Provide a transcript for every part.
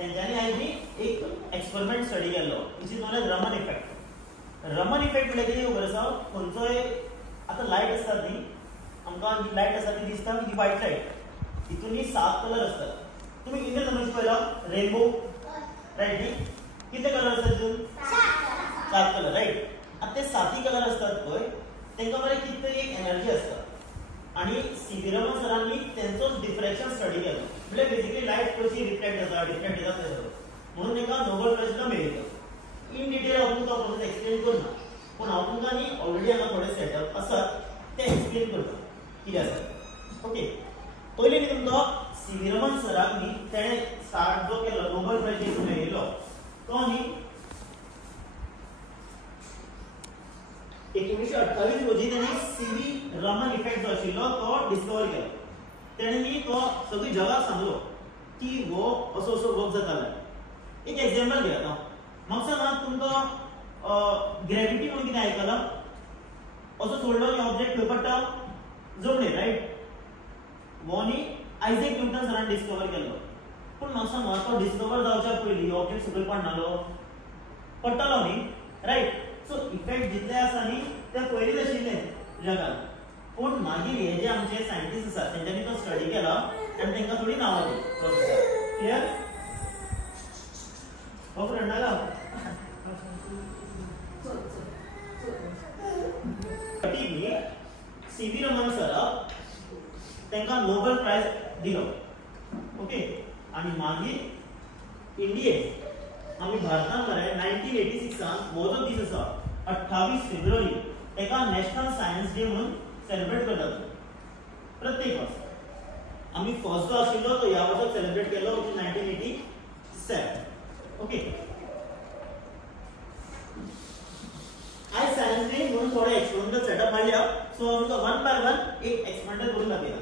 तेंच्यांनी आयज एक एक्सपेरिमेंट स्टडी केल्लो which is known as Raman effect. Raman effect म्हणजे कितें खबर आसा, खंयचोय आतां लायट आसता न्ही, आमकां ही लायट आसा ती दिसता, ही व्हायट लायट, हितून 7 कलर असतात. तुम्ही इंडियन समज पळयला रेनबो रायट न्ही, कितले कलर असतात तितून 7 कलर रायट. आता ते 7 कलर असतात पळय, तांकां मरे कितें तरी एक एनर्जी असता आणि सी.व्ही. रमन सरांनी तेंचोच डिफ्रॅक्शन स्टडी केलो. म्हणजे बेसिकली लायट कशी रिफ्लेक्ट जाता म्हणून तांकां नोबेल प्राइज सुद्दां मेळिल्लो. इन डिटेल हांव तुमकां प्रोसेस एक्सप्लेन करना, पूण हांव तुमकां न्ही ऑलरेडी हांगा थोडे सेटअप आसात ते एक्सप्लेन करता कितें आसा. ओके, पयलीं न्ही तुमकां सी.व्ही. रमन सराक न्ही तेणें स्टार्ट जो केलो नोबेल प्राइज मेळिल्लो तो न्ही 1928 रोजी ताणें सी.व्ही. रमन इफेक्ट जो आशिल्लो तो डिस्कवर केलो. तेणें न्ही तो सगळी जगाक सांगलो की हो असो असो वर्क जातालो. एक एग्जांपल घेयात हांव. म्हाका सांगात तुमकां ग्रॅविटी म्हणून कितें आयकलां? असो सोडलो की ऑब्जेक्ट खंय पडटा? जमनीर रायट. हो न्ही आयझॅक न्यूटन सरान डिस्कवर केल्लो. पूण म्हाका सांगा तो डिस्कवर जावच्या पयलीं ऑब्जेक्ट सकयल पडनालो, पडटालो न्ही रायट. सो इफेक्ट जितले आसा न्ही ते पयलींच आशिल्ले जगान. पूण मागीर हे जे आमचे सायंटिस्ट आसा तेंच्यांनी तो स्टडी केला आनी तांकां थोडी नांवां दिली प्रोसेसाक. क्लियर? हो फ्रेंड नाका सी.व्ही. रमन सराक तांकां नोबेल प्राइज दिलो. ओके, आनी मागीर इंडियेक आमी भारतान मरे 1986 हो जो दीस आसा 28 फेब्रुवारी ताका नॅशनल सायन्स डे म्हणून सेलिब्रेट करतात प्रत्येक वर्स. आमी फर्स्ट जो आशिल्लो तो ह्या वर्साक सेलिब्रेट केलो विच इज 1987. ओके, आयज सायन्स डे म्हणून थोडे एक्सपेरिमेंटल सेटअप मारल्या. सो आमकां वन बाय वन एक एक्सपेरिमेंट करून दाखयता.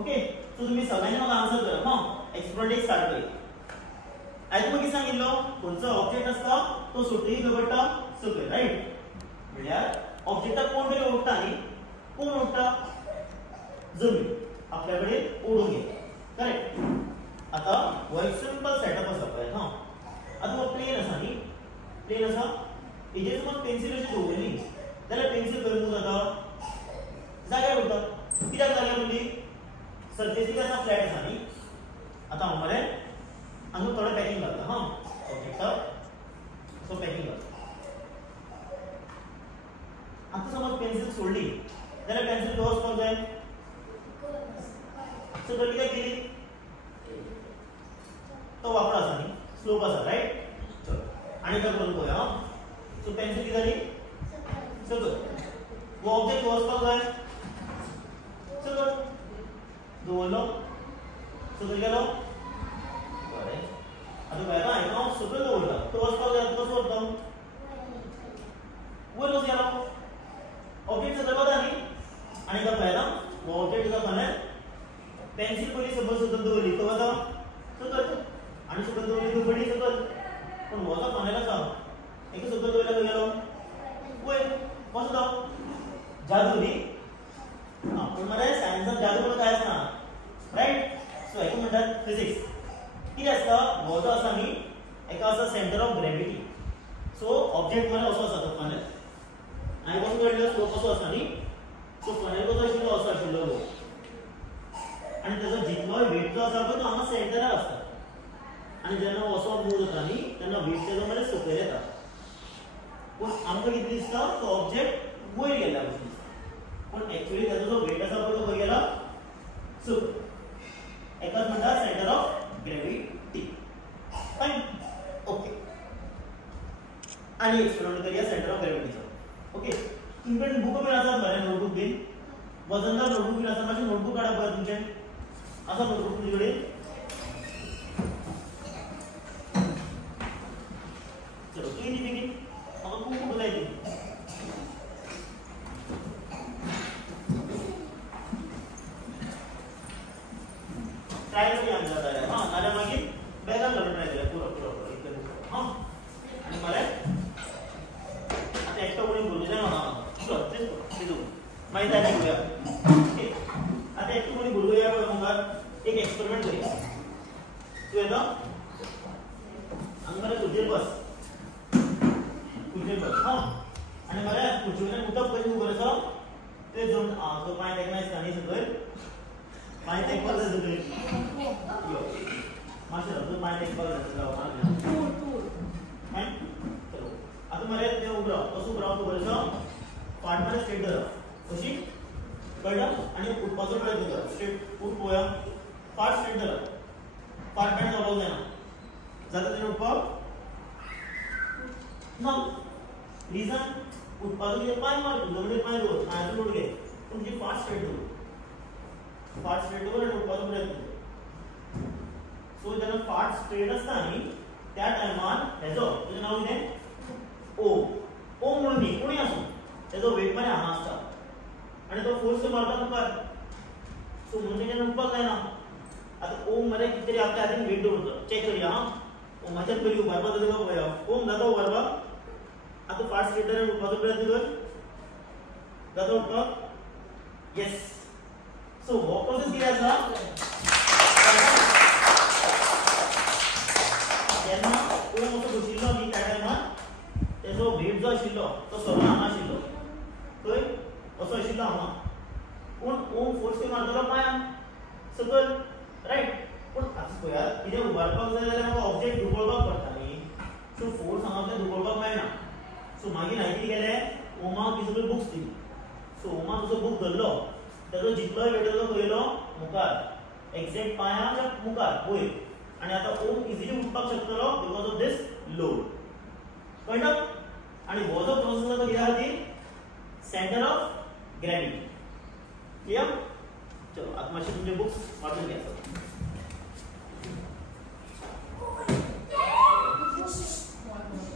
ओके, सो तुम्ही सगळ्यांनी म्हाका आन्सर करा. हां, एक्सपेरिमेंट एक स्टार्ट करूया. आयज तुमकां कितें सांगिल्लो, खंयचो ऑब्जेक्ट आसता तो सुट्टी खंय पडटा? सकयल रायट. म्हळ्यार ऑब्जेक्टाक कोण तरी ओडटा न्ही, कोण ओडटा? जमीन आपल्या कडेन ओडून घेता करेक्ट. आता हो एक सिंपल सेटअप आसा पळय. हां, आतां हो प्लेन आसा न्ही, प्लेन आसा, हेजेर समज पेन्सिल अशी दवरली जाल्यार पेन्सिल खंय मूव जाता? जाग्यार उरता. कित्याक जाग्यार उरली? सरफेसीक आसा, फ्लॅट आसा न्ही. आतां हांव मरे हांगा थोडे पॅकिंग घालता. हां, ऑब्जेक्टाक सो पॅकिंग घालता. आतां समज पेन्सिल सोडली जाल्यार पेन्सिल खंय वचपाक जाय? सकयल. कित्याक गेली? तो वांकडो आसा न्ही, स्लोप आसा रायट. चल आनी काय करून पळोवया. सो पेन्सिल कितें जाली? सकयल. वो ऑब्जेक्ट खंय वचपाक जाय? सकयल. दवरलो, सकयल गेलो. बरें, आतां पळयता हांव सकयल दवरता, तो वचपाक जाय, कसो वचता? वयर कसो गेलो? ऑब्जेक्ट सकयल वता न्ही. आनी काय पळयता हो ऑब्जेक्ट तुका फाल्यां पेन्सिल पयलीं सपोज सकयल दवरली, खंय वता? सकयल. आनी सकयल दवरली खंय पडली? सकयल. पूण हो जो फानेल आसा हेका सकयल दवरल्यार खंय गेलो? वयर. कसो तो? जादू न्ही. हां, पूण मरे सायन्सांत जादू म्हणून काय आसना रायट. सो हेका म्हणटात फिजिक्स. कितें आसता? हो जो आसा न्ही हेका आसा centre of gravity. So object मरे असो आसा तो फानेल. हांवें कसो काडलो? स्लोप असो आसा न्ही. सो फानेल कसो आशिल्लो? असो आशिल्लो लो. आनी तेजो जितलोय वेट जो आसा पळय तो हांगा सेंटरार आसता. आनी जेन्ना हो असो मूव जाता न्ही तेन्ना वेट तेजो मरे सकयल येता. पूण आमकां कितें दिसता? तो ऑब्जेक्ट वयर गेल्या भशेन दिसता. पूण एक्चुअली तेजो जो वेट आसा पळय तो खंय गेला? सकयल. हेकाच म्हणटात सेंटर ऑफ ग्रॅविटी. फायन. ओके, आनी एक्सपेरिमेंट करूया सेंटर ऑफ ग्रॅविटीचो. ओके, तुमचे बुक बीन आसात मरे, नोटबुक बीन, वजनदार नोटबुक बीन आसा. मातशें नोटबुक काडा पळय तुमचे. आसा नोटबुक तुमचे कडेन? चलो बेगीन बेगीन म्हाका खूब बुकां जाय ती. ट्राय करूया आमी जाल्यार. हां, नाल्यार मागीर बॅगान घालून ट्राय करूया. पुरो पुरो पुरो इतले बुक. हां, आनी मरे आतां एकटो कोणी भुरगो जाय म्हाका. चल तेच करूं मागीर जाय करूया. ओके, आतां एकटो कोणी भुरगो या पळय म्हाका एक एक्सपेरिमेंट करूया. तूं येता? हांगा मरे खुर्चेर बस हां आनी मरे खुर्चेवयल्यान उठप कशें खबर आसा ते जमन तो पांय तेकनायस आनी सकयल पांय तेकपाक जाय सकयल यो मातशें राव तो पांय तेकपाक जाय फायन चलो आतां मरे ते उबो राव कसो उबो राव खबर आसा फाट मरे स्ट्रेट धर कशी कळ्ळें आनी उठपाचो प्रयत्न कर स्ट्रेट उठ पळोवया फाट स्ट्रेट धर फाट बँड जावपाक जायना जाता तेन्ना उठपाक ना रिजन उठपाचो कितें पांय मार जमनीर पांय दवर पांयाचो लोड घे पूण तुजी फाट स्ट्रेट दवर आनी उठपाचो प्रयत्न कर सो जेन्ना फाट स्ट्रेट आसता न्ही त्या टायमार हेजो तुजें नांव कितें ओम म्हणून न्ही कोणूय आसूं तेजो वेट मरे हांगा आसता आनी तो फोर्स मारता मुखार सो म्हणून तेजें उठपाक जायना आतां ओम मरे कितें तरी आपल्या हातीन वेट दवरता चॅक करया हां ओमाच्या पयलीं उबारपाक जाता काय पळया ओम जाता उबारपाक आतां फाट स्ट्रेट धरून उठपाचो प्रयत्न कर जाता उठपाक येस सो हो प्रोसेस कितें आसा जेन्ना ओम असो बशिल्लो न्ही त्या टायमार तेजो वेट जो आशिल्लो तो सगळो हांगा आशिल्लो खंय असो आशिल्लो हांगा पूण ओम फोर्स मारतलो पांयांक सकयल रायट पूण आतां पळयात कितें उबारपाक जाय जाल्यार म्हाका ऑब्जेक्ट धुकळपाक पडटा न्ही सो फोर्स हांगातल्यान धुकळपाक मेळना सो मागीर हांवें कितें केलें ओमाक ही सगळी बुक्स दिली सो ओमान जसो बूक धरलो तेजो जितलोय वेट आसा तो येयलो मुखार एक्झॅक्ट पांयाच्या मुखार वयर आनी आतां ओम इजिली उठपाक शकतलो बिकॉज ऑफ दीस लोड कळटा आनी हो जो प्रोसेस आसा तो कित्या खातीर सेंटर ऑफ ग्रॅविटी क्लियर चलो आतां मातशे तुमचे बुक्स वाचून घ्या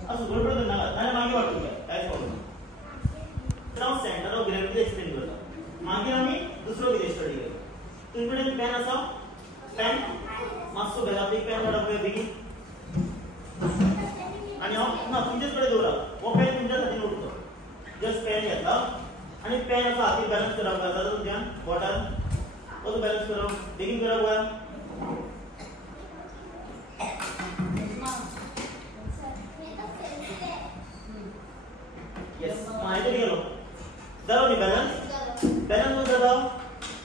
असं गडबड करनाका नाजाल्यार मागीर वाचून घ्या कांयच प्रॉब्लेम ना तर हांव सेंटर ऑफ ग्रॅविटी एक्सप्लेन करता मागीर आमी दुसरो कितें स्टडी करता तुजे कडेन पेन आसा पेन मातसो बॅगांतलो एक पेन काडा पळय बेगीन आनी हांव ना तुमचेच कडेन दवरा हो पेन तुमच्याच हातीन उरतो जस्ट पेन घेतला आनी पेन असो हातीन बॅलन्स करप जाता तुमच्यान बॉटल कसो बॅलन्स करप बेगीन करा पळया यस माहिती गेलो जालो न्ही बॅलन्स कसो जाता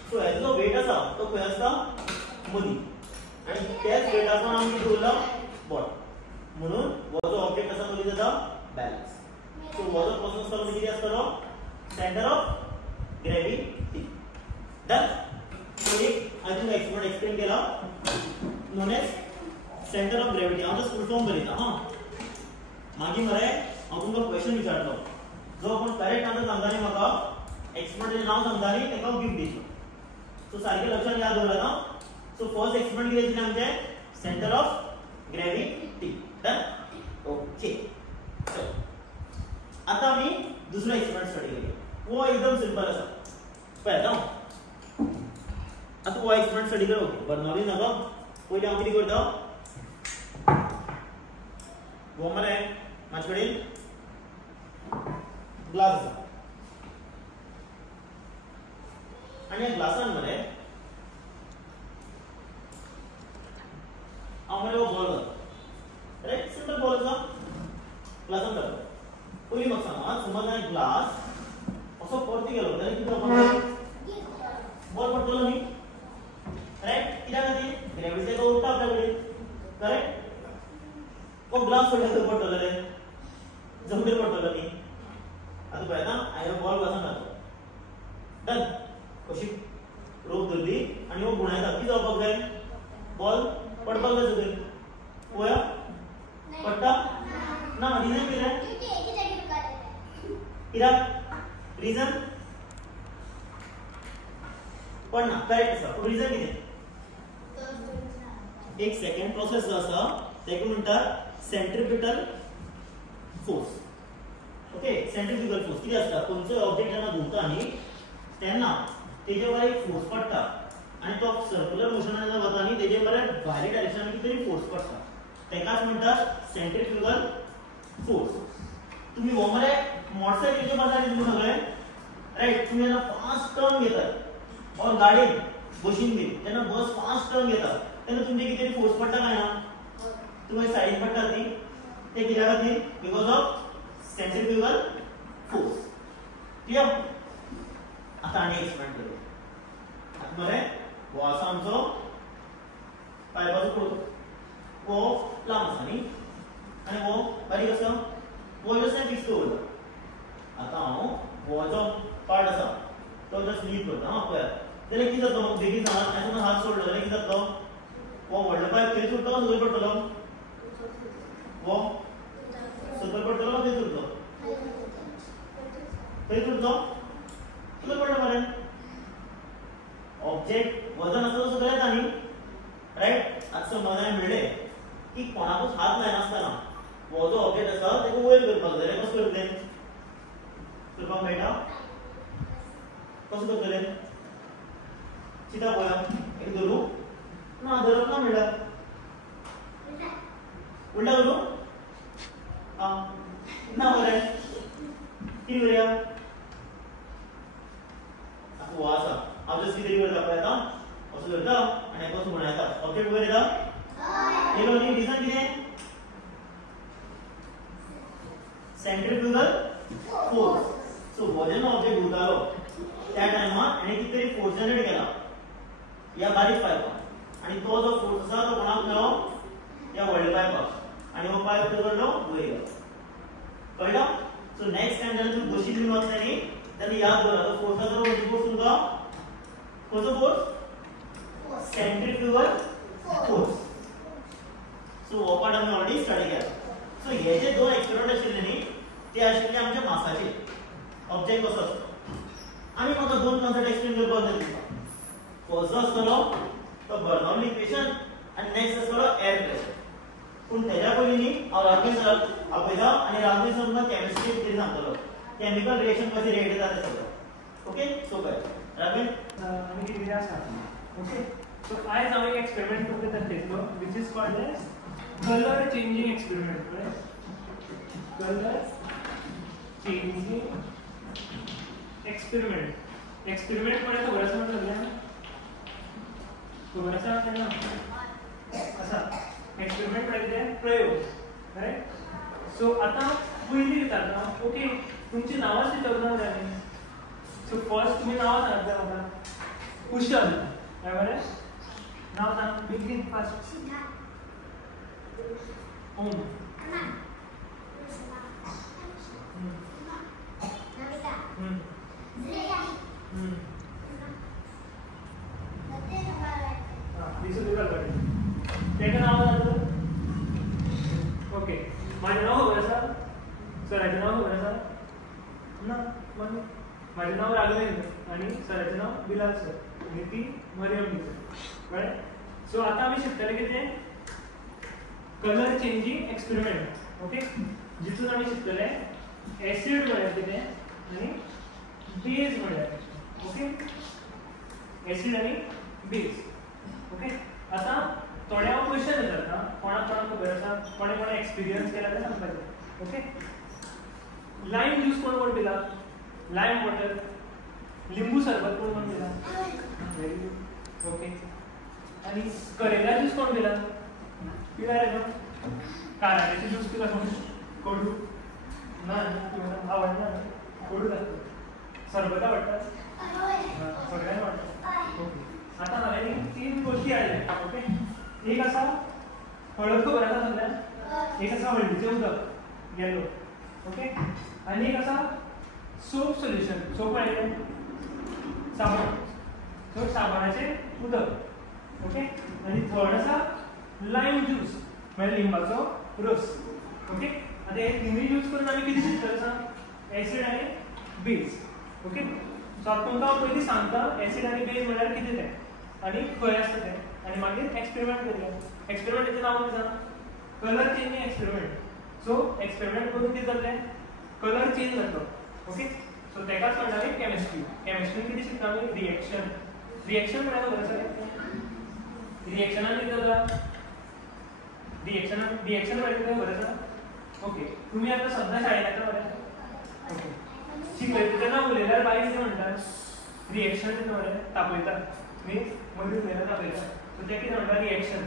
सो हेजो जो वेट आसा तो खंय आसता मदीं आनी त्याच वेटासून आमी कितें दवरला बॉटल म्हणून हो जो ऑब्जेक्ट आसा तो कितें जाता बॅलन्स सो हो जो प्रोसेस आसता तो कितें आसतलो centre of gravity done so एक हांवें एक्सपर्ट एक्सप्लेन केला known as centre of gravity हांव फुल फॉर्म बरयता हां मागीर मरे हांव तुमकां क्वेश्चन विचारतलो जो कोण करेक्ट आन्सर सांगता न्ही म्हाका एक्सपर्टाचें नांव सांगता न्ही ताका हांव गिफ्ट दितलो सो सारकें लक्षात याद दवरात हां सो फर्स्ट एक्सपर्ट कितें दिलें आमचें centre of gravity done okay चलो आतां आमी दुसरो एक्सपर्ट स्टडी करूया वो एकदम सिंपल आसा पळयता आतां वो एक्सपर्ट स्टडी करप बर्नॉली नाका पयलीं हांव कितें करता वो मरे म्हाजे कडेन ग्लास आसा आनी ह्या ग्लासान मरे हांव मरे हो बॉल घालता रायट सिंपल बॉल आसा ग्लासान घालता पयलीं म्हाका सांगा समज हांवें ग्लास असो परती गेलो जाल्यार कितें जावपाक बॉल पडटलो न्ही रायट कित्या खातीर ग्रॅविटी तेका उरता आपल्या कडेन करेक्ट वो ग्लास पडल्यार खंय पडटलो रे जमनीर पडटलो न्ही आतां पळयता हांवें बॉल ग्लासान घातलो डन कशी रोप धरली आनी हो गुणायता कितें जावपाक जाय बॉल पडपाक जाय सकयल पळया पडटा ना रिजन कितें कित्याक रिजन पडना करेक्ट आसा पूण रिजन कितें एक सेकंड प्रोसेस जो आसा तेका म्हणटात centripetal force okay centrifugal force कितें आसता खंयचोय ऑब्जेक्ट जेन्ना घुंवता न्ही तेन्ना तेजे वर एक फोर्स पडटा आनी तो सर्क्युलर मोशनान जेन्ना वता न्ही तेजे वर भायल्या डायरेक्शनान कितें तरी फोर्स पडटा तेकाच म्हणटात सेंट्रिफ्युगल फोर्स तुम्ही हो मरे मोटरसायकलीचे बसात तुम्ही सगळे राइट तुम्ही जेन्ना फास्ट टर्न घेतात और गाडयेन बशीन बी जेन्ना बस फास्ट टर्न घेता तेन्ना तुमचे कितें फोर्स पडटा काय ना तुम्ही साइड पडटा ती ते कित्या खातीर because of centrifugal force clear आता आनी एक्सपेरिमेंट करूया आता बरे वो आसा आमचो पायपाचो प्रोब वो लांब आसा न्ही आनी वो बारीक आसा वो जस्ट फिक्स दवरला आता हांव वो जो पार्ट आसा तो जस्ट लीव करता हां पळय जाल्यार कितें जातलो बेगीन सांगात हातून हात सोडलो जाल्यार कितें जातलो वो व्हडलो पायप थंय सुट्टलो सकयल पडटलो वो सकयल पडटलो खंय सुट्टलो खंय सुट्टलो सकयल पडलो मरे ऑब्जेक्ट वजन आसा तो सकयल येता न्ही रायट आतां समज हांवें म्हणलें की कोणाकूच हात लायनासतना वो जो ऑब्जेक्ट आसा तेका वयर करपाक जाय जाल्यार कशें करतलें करपाक मेळटा कसं करतले चिंता पळया एक धरू ना धरप ना म्हणल्यार उलटा करू आं ना बरें कितें करुया आतां हो आसा हांव जस्ट कितें करता पळय आतां असो धरता आनी हेका असो म्हणटा ऑब्जेक्ट वयर येता येयलो न्ही डिझायन कितें सेंट्रीफ्युगल फोर्स सो हो जेन्ना ऑब्जेक्ट घुंवतालो त्या टायमार हाणें कितें तरी फोर्स जनरेट केला ह्या बारीक पायपाक आनी तो जो फोर्स आसा तो कोणाक मेळ्ळो ह्या व्हडल्या पायपाक आनी हो पायप तो कडलो वयर गेलो कळ्ळें सो नेक्स्ट टाइम जेन्ना तुमी बशीन बीन वतले न्ही तेन्ना याद दवरा तो फोर्साचो खंयचो फोर्स तुमकां खंयचो फोर्स सेंट्रीफ्युगल फोर्स सो हो पार्ट आमी ऑलरेडी स्टडी केला सो हे जे दोन एक्सपेरिमेंट आशिल्ले न्ही ते आशिल्ले आमच्या मासाचे ऑब्जेक्ट कसो आसता आनी म्हाका दोन कॉन्सेप्ट एक्सप्लेन करपाक जाय तुमकां फर्स्ट जो आसतलो तो बर्नौली इक्वेशन आनी नेक्स्ट आसतलो एअर प्रेशर पूण तेज्या पयलीं न्ही हांव राघवेंद्र सराक आपयता आनी राघवेंद्र सर तुमकां केमिस्ट्री कितें सांगतलो केमिकल रिएक्शन कशी रिएक्ट जाता तें सगळें ओके सो पळय राघवेंद्र आनी कितें आसा ओके सो आयज हांव एक एक्सपेरिमेंट करता ताचेलो which is called as colour changing experiment colour changing experiment experiment म्हणजे खबर आसा सगळ्यांक खबर आसा तेन्ना आसा एक्सपेरिमेंट म्हणजे कितें प्रयोग रायट सो आतां पयलीं विचारता ओके तुमची नांवां शिकवंक ना जाय सो फर्स्ट तुमी नांवां सांगता जाय म्हाका कुशल काय बरें नांव सांग बेगीन फास्ट ओम ओके माझे नाव खबर आसा सराचें नाव खबर आसा ना माझे नाव राघवेंद्र आणि सराचें नाव बिलाल सर आणि ती मरियम टीचर कळ्ळें सो आतां आमी शिकतले कितें कलर चेंजिंग एक्सपेरिमेंट ओके जितून आमी शिकतले एसिड म्हळ्यार कितें आनी बेज म्हळ्यार ओके एसिड आनी बेज ओके आतां थोडे हांव क्वेश्चन विचारता कोणाक कोणाक खबर आसा कोणे कोणे एक्सपिरियन्स केला तें सांगपाचें ओके लायम ज्यूस कोण कोण पिला लायम वॉटर लिंबू सरबत कोण कोण पिला व्हेरी गुड ओके आनी करेला ज्यूस कोण पिला पिला रे न्हू कारांचे ज्यूस पिला कोण कडू ना आवडना कडू लागता सरबत आवडटा सगळ्यांक आवडटा ओके आतां हांवें तीन गोश्टी हाडल्या ओके एक आसा हळद खबर आसा सगळ्यांक एक आसा हळदीचें उदक येलो ओके आनी एक आसा सोप सोल्युशन सोप म्हळ्यार साबण सो साबणाचें उदक ओके आनी थर्ड आसा लायम ज्यूस म्हळ्यार लिंबाचो रस ओके आतां हे तिनूय यूज करून आमी कितें शिकतले आसा एसीड आनी बेज ओके सो आतां तुमकां हांव पयलीं सांगता एसीड आनी बेज म्हळ्यार कितें तें आनी खंय आसता तें आनी मागीर एक्सपेरिमेंट करूया एक्सपेरिमेंटाचें नांव कितें सांग colour changing experiment so experiment करून कितें जातलें कलर चेंज जातलो ओके सो तेकाच म्हणटाली केमिस्ट्री केमिस्ट्री कितें शिकता आमी रिएक्शन रिएक्शन म्हळ्यार खबर आसा रिएक्शनान कितें जाता रिएक्शन म्हळ्यार कितें खबर आसा ओके तुमी आतां सद्दां शाळेंत येता मरे ओके शिकयता तेन्ना उलयल्यार बायज कितें म्हणटा रिएक्शन कितें मरे तापयता मीन्स मदीं उलयल्यार तापयता सो तें कितें म्हणटा रिएक्शन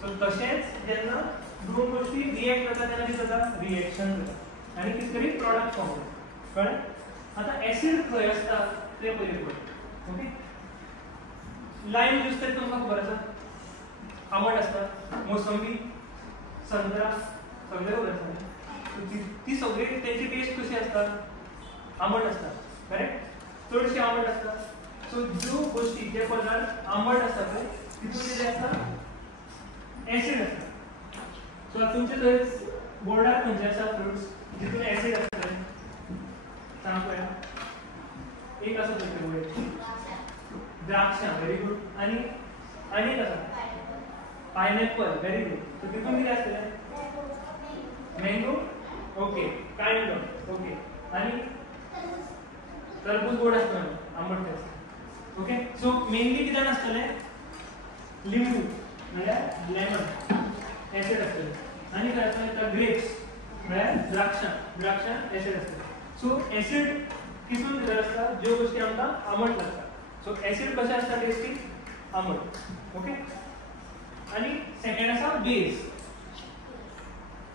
सो तशेंच जेन्ना दोन गोष्टी रिएक्ट करतात त्याला किती जाता रिएक्शन जाता आणि किती तरी प्रॉडक्ट फॉर्म होतात कळलं. आता ऍसिड खंय असता ते पहिले पळय. ओके लाईम ज्यूस तरी तुमकां खबर आसा आंबट असता. मोसंबी संत्रा सगळे खबर आसा ती सगळी त्याची टेस्ट कशी असता आंबट असता करेक्ट चडशी आंबट असता. सो ज्यो गोष्टी जे पदार्थ आंबट असता पळय तितून कितें असता ऍसिड असता. सो तुमचे थंय बोर्डार खंयचे आसा फ्रुट्स जितून ऍसिड असता सांग पळया. एक आसा तुमचे द्राक्षां व्हेरी गुड आणि एक आसा पायनॅपल व्हेरी गुड. सो तितून कितें आसतलें mango okay kind of okay आणि टरबूज गोड आसता आंबट आसता. ओके सो मेनली कितें आसतलें लिंबू म्हळ्यार लेमन ऍसिड आसतलें आणि काय आसतलें ग्रेप्स म्हळ्यार द्राक्षां ऍसिड आसतलें. सो ऍसिड कितून भितर आसता ज्यो गोष्टी आमकां आंबट लागता. सो ऍसिड कशें आसता टेस्टी आंबट. ओके आणि सेकंड आसा बेस.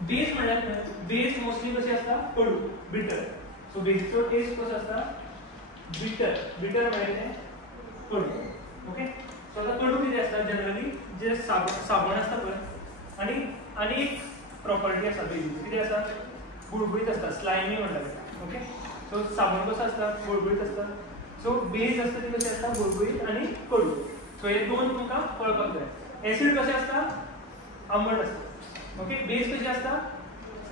बेस म्हळ्यार बेस मोस्टली कशी आसता कडू बिटर. सो बेसचो टेस्ट कसो आसता बिटर म्हळ्यार कडू. ओके सो आता कडू कितें आसता जनरली जे साबण आसता पळय आणि एक प्रॉपर्टी आसा बेसीची कितें आसा बुळबुळीत आसता स्लायमी म्हणटात. ओके सो साबण कसो आसता बुळबुळीत आसता. सो बेस आसता ती कशी आसता बुळबुळीत आणि कडू. सो हे दोन तुमकां कळपाक जाय. ऍसिड कशें आसता आंबट आसता. ओके बेस कशी आसता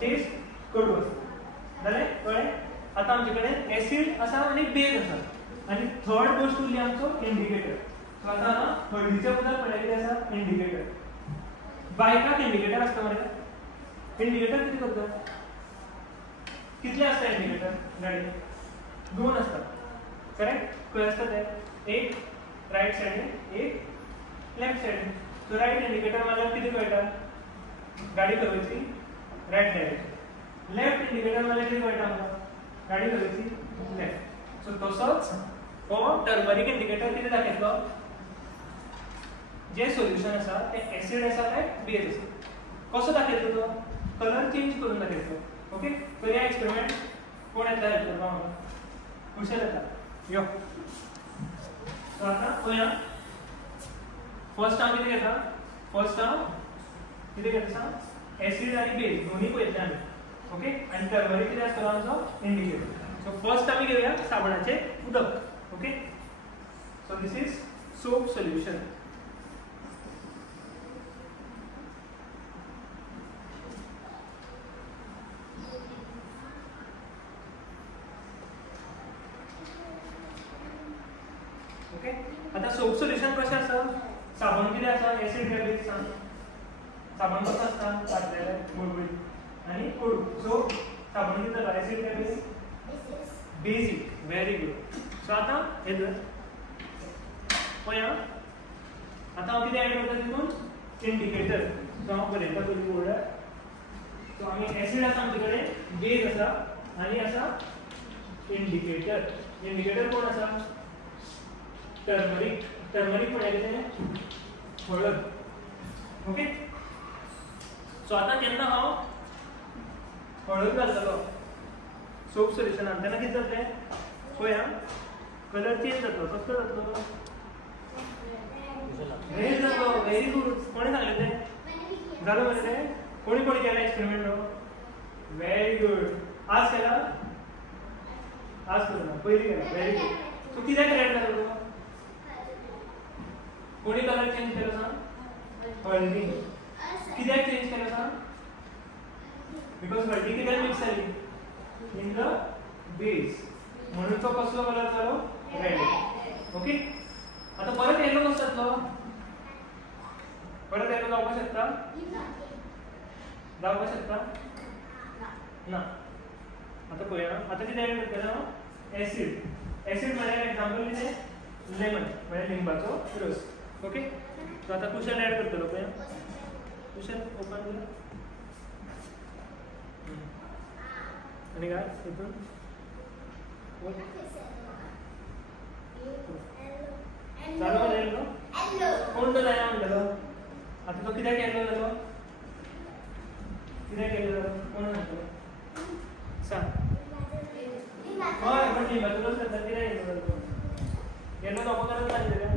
टेस्ट कडू आसता. जालें कळ्ळें. आता आमचे कडेन ऍसिड आसा आणि बेस आसा आणि थर्ड गोष्ट उरली आमचो इंडिकेटर. सो आता हळदीच्या बद्दल पळय कितें आसा इंडिकेटर. बायकाक इंडिकेटर आसता मरे. इंडिकेटर कितें करता कितले आसता इंडिकेटर गाडयेन दोन आसता करेक्ट. खंय आसता ते एक रायट सायडीन एक लेफ्ट सायडीन. सो रायट इंडिकेटर मारल्यार कितें कळटा गाडी खंय वयतली रायट डायरेक्शन. लेफ्ट इंडिकेटर मारल्यार कितें कळटा आमकां गाडी खंय वयतली लेफ्ट. सो तसोच हो टर्मरीक इंडिकेटर कितें दाखयतलो जे सोल्युशन आसा ते ऍसिड आसा काय बेस आसा कसो दाखयतलो तो कलर चेंज करून दाखयतलो. ओके करूया एक्सपेरिमेंट. कोण येता हेल्प करपाक म्हाका कुशल येता यो. सो आतां पळया फर्स्ट हांव कितें घेता फर्स्ट हांव कितें घेता सांग ऍसिड आनी बेस दोन्ही पळयतले आमी. ओके आनी टर्मरीक कितें आसतलो आमचो इंडिकेटर. सो फर्स्ट आमी घेवया साबणाचें उदक. Okay so this is soap solution. Okay आता सोप सोल्युशन कशें आसा साबण कितें आसा ऍसिड काय बेस सांग. साबण कसो आसता पातलेले बुळबुळीत आनी कडू. सो साबण कितें जाता ऍसिड काय base basic very good. So आतां हे धर पळया आतां हांव कितें एड करता तितून इंडिकेटर. सो हांव बरयता पयलीं बोर्डार. सो आमी ऍसिड आसा आमचे कडेन बेस आसा आनी आसा इंडिकेटर. इंडिकेटर कोण आसा टर्मरीक. टर्मरीक म्हळ्यार कितें हळद. ओके सो आतां केन्ना हांव हळद घालतलो सोप सोल्युशनान तेन्ना कितें जातलें पळया कलर चेंज जातलो. कसलो जातलो रेड जातलो. Very good. कोणी सांगलें तें जालो मरे तें कोणी केला एक्सपेरिमेंट व्हेरी गुड. आज केला आज करूना पयलीं केला व्हेरी गुड. सो कित्याक रेड जालो कोणी कलर चेंज केलो सांग हळदी. कित्याक चेंज केलो सांग बिकॉज हळदी कित्याक मिक्स जाली इन द बेस म्हणून तो कसलो कलर जालो रेड. ओके आता परत येलो कसो जातलो परत येलो जावपाक शकता ना. आता पळया आता कितें एड करतलो हांव ऍसिड. ऍसिड म्हळ्यार एक्झाम्पल कितें लेमन म्हळ्यार लिंबाचो रस. ओके सो आता कुशल एड करतलो पळया कुशल ओपन कर आणि काय हितून जालो येलो कोण तो जायना म्हणटलो. आता तो कित्याक येलो जालो कितें केलें कोण सांगतलो सांग हय पण लिंबाचो रस करता कितें येल्लो नको करत नाशिल्ले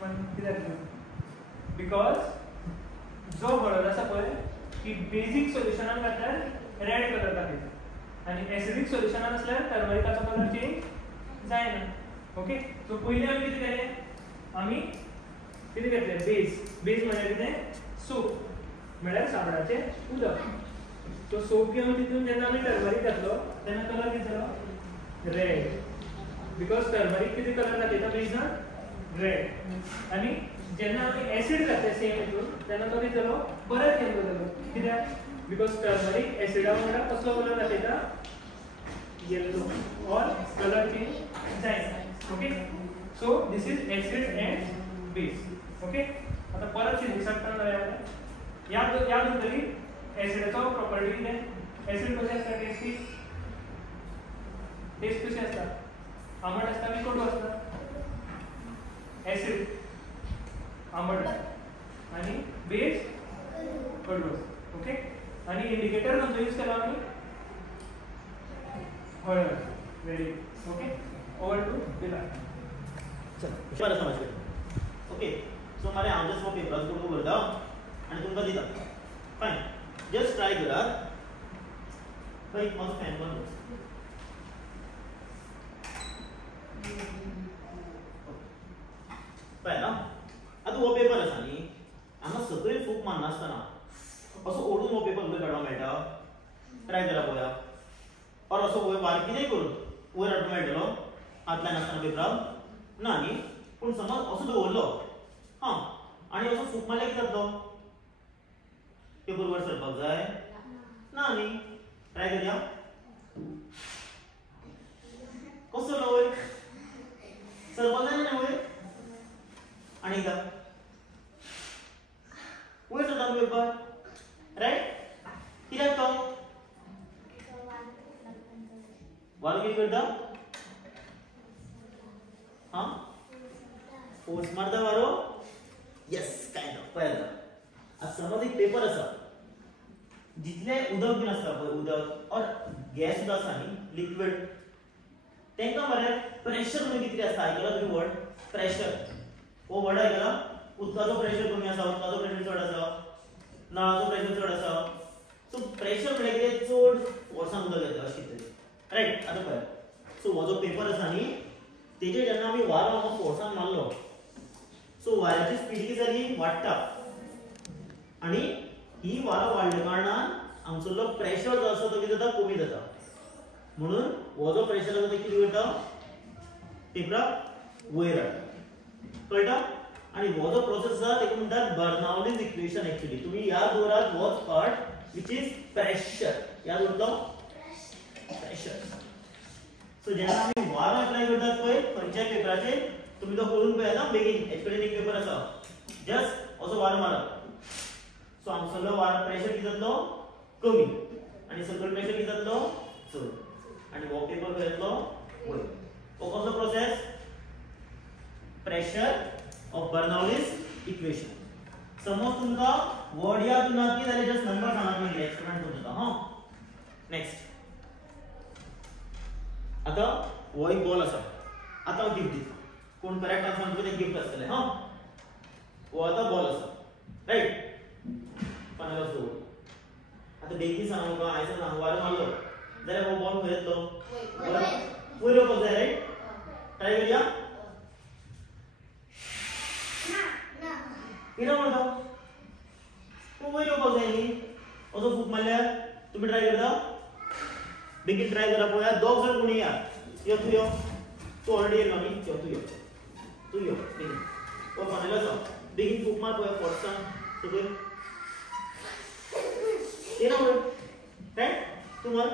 पण कित्याक बिकॉज जो हळद आसा पळय ती बेजीक सोल्युशनान घातल्यार रेड कलर दाखयता आनी एसिडीक सोल्युशनान आसल्यार टर्मरिकाचो कलर चेंज जायना ओके सो पयलीं आमी कितें केलें आमी कितें घेतलें बेज म्हळ्यार कितें सूप म्हळ्यार साबणाचें उदक तो सोप घेवन तितून जेन्ना आमी टर्मरीक घातलो तेन्ना कलर कितें जालो रेड बिकॉज टर्मरीक कितें कलर दाखयता बेजान रेड आनी जेन्ना आमी एसीड घातले सेम हितून तेन्ना तो कितें जालो परत येल्लो जालो कित्याक बिकॉज टर्मरीक एसिडा वांगडा कसलो कलर दाखयता येल्लो ऑर कलर चेंज जायना okay so this is acid end base okay आता परत सिंथेसाक टर्न जाल्यार याद उरतली एसिडाचो प्रॉपर्टी कितें एसिड कशें आसता टेस्ट कशी आसता आंबट आसता की कडू आसता एसिड आंबट आनी बेस कडू आसता ओके आनी इंडिकेटर खंयचो यूज केला आमी हळद वेरी ओके ओवर टू बिला चल बरं समजलं ओके सो मारे हांव जस्ट हो पेपराचो फोटो करता आनी तुमकां दिता फायन जस्ट ट्राय करात खंय म्हाजो फॅन बंद पळय ना आतां हो पेपर आसा न्ही हांगा सकयल फूक मारनासतना असो ओडून हो पेपर वयर काडपाक मेळटा ट्राय करा पळोवया और असो वयर वार कितेंय करून वयर हाडपाक मेळटलो हात लायनासतना पेपराक ना न्ही पूण समज असो दवरलो हां आनी असो फूक मारल्यार कितें जातलो पेपर वयर सरपाक जाय ना न्ही ट्राय करया कसो जालो वयर सरपाक जायना न्ही वयर आनी एकदा वयर सरता पेपर रायट कित्याक तो वारो कितें करता हां फोर्स मारता वारो यस कायंड ऑफ पळय आता समज एक पेपर आसा जितले उदक बीन आसता पळय उदक और गॅस सुद्दां आसा न्ही लिक्विड तेंका मरे प्रेशर म्हणून कितें आसता आयकला तुमी वर्ड प्रेशर हो वर्ड आयकला उदकाचो प्रेशर कमी आसा उदकाचो प्रेशर चड आसा नळाचो प्रेशर चड आसा सो प्रेशर म्हणजे कितें चड फोर्सान उदक येता अशें कितें रायट आतां पळय सो हो जो पेपर आसा न्ही तेजेर जेन्ना आमी वारो हांगा फोर्सान मारलो सो वाऱ्याची स्पीड कितें जाली वाडटा आनी ही वारो वाडल्या कारणान हांगसरलो प्रेशर जो आसा तो कितें जाता कमी जाता म्हणून हो जो प्रेशर आसा तो कितें करता पेपराक वयर हाडटा कळटा आनी हो जो प्रोसेस आसा तेका म्हणटात बर्नौलीज इक्वेशन एक्चुअली तुमी याद दवरात होच पार्ट विच इज प्रेशर याद उरलो प्रेशर सो जेन्ना आमी वारो अप्लाय करतात पळय खंयच्याय पेपराचेर तुमी तो करून पळयात बेगीन हेचे कडेन एक पेपर आसा जस्ट असो वारो मारप सो हांगसरलो वारो प्रेशर कितें जातलो कमी आनी सकयल प्रेशर कितें जातलो चड आनी हो पेपर खंय येतलो वयर हो कसलो process pressure of Bernoulli's equation समज तुमकां वर्ड याद उरनात न्ही जाल्यार जस्ट नंबर सांगात मागीर एक्सपेरिमेंट करता हां नेक्स्ट आता हो एक बॉल आसा आता हांव गिफ्ट दिता कोण करेक्ट आन्सर म्हणटा तें गिफ्ट आसतलें हां हो आतां बॉल आसा रायट पानार दवर आता बेगीन सांग म्हाका हांवें सांग वारो मारलो जाल्यार हो बॉल खंय येतलो वयर येवपाक जाय रायट ट्राय करया कितें म्हणटा तूं वयर येवपाक जाय न्ही असो फूक मारल्यार तुमी ट्राय करता बेगीन ट्राय करा पळोवया दोग जाण कोणी या यो तूं ऑलरेडी येयलो न्ही तूं यो बेगीन हो पानार आसा बेगीन फूक मार पळोवया फोर्सान सकयल येना वयर रायट तूं मार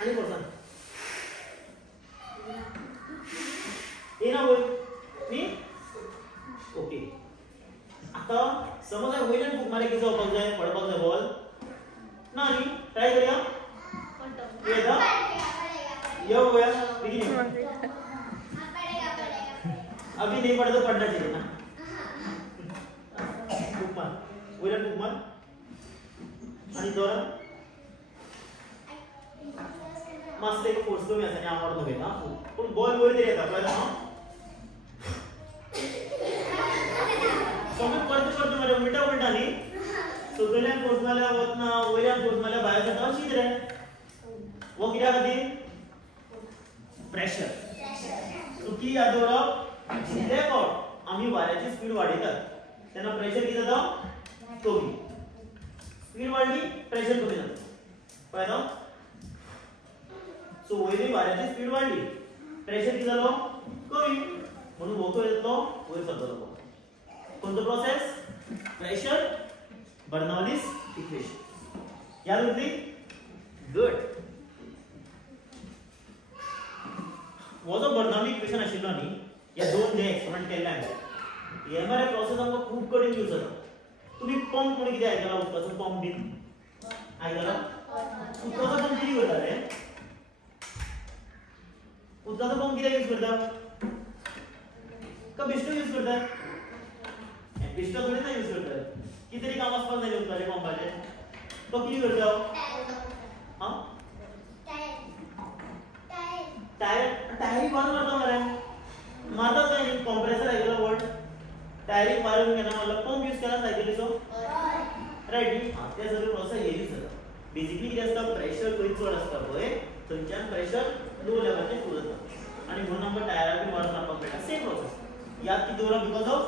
आनी फोर्सान येना वयर न्ही ओके आता समज हांवें वयल्यान फूक मारल्यार कितें जावपाक जाय पडपाक जाय बॉल ना न्ही ट्राय करया येता यो गोया बेगीन यो अभी नहीं पड़ता पढ़ना चाहिए ना फूक मार वयल्यान फूक मार आणि दोन मास्टर एक फोर्स कमी आसा आणि आवड नव्हे ना पण बॉल वयर तरी येता कळ्ळें हां समज करता मरे उलटा उलटा न्ही सकयल्यान फोर्स मारल्यार वतना वयल्यान फोर्स मारल्यार भायर जाता अशीच रे वो कित्या खातीर प्रेशर सो की याद दवरप जितले फावट आमी वाऱ्याची स्पीड वाडयतात तेन्ना प्रेशर कितें जाता कमी स्पीड वाडली प्रेशर कमी जाता कळ्ळें सो वयली वाऱ्याची स्पीड वाडली प्रेशर कितें जालो कमी म्हणून हो खंय येतलो वयर सरतलो कोणतो प्रोसेस प्रेशर बर्नौलीज इक्वेशन याद उरली गुड वो जो बर्नौली इक्वेशन आशिल्लो न्ही या दोन जे एक्सपेरिमेंट केल्ले हांवें हे मरे प्रोसेस आमकां खूब कडेन यूज जाता तुम्ही पंप म्हणून कितें आयकलां उदकाचो पंप बीन आयकलां उदकाचो पंप कितें करता रे उदकाचो पंप कित्याक यूज करता का बिश्टो यूज करता बिश्टो थोडी ना यूज करता कितें तरी काम आसपाक जाय उदकाचे पंपाचे तो कितें करता हां टायर बंद मारता मरे मारतात काय नाही कॉम्प्रेसर आयकला वर्ड टायरिंग मारून घेना म्हणलं पंप यूज केला सायकलीचो राईट हां ते सगळे प्रोसेस हे यूज जाता बेसिकली कितें आसता प्रेशर खंय चड आसता पळय थंयच्यान प्रेशर लो लेवलाचेर फूल जाता आणि म्हणून आमकां टायरार बी मारून मारपाक मेळटा सेम प्रोसेस याद कितें दवरप because of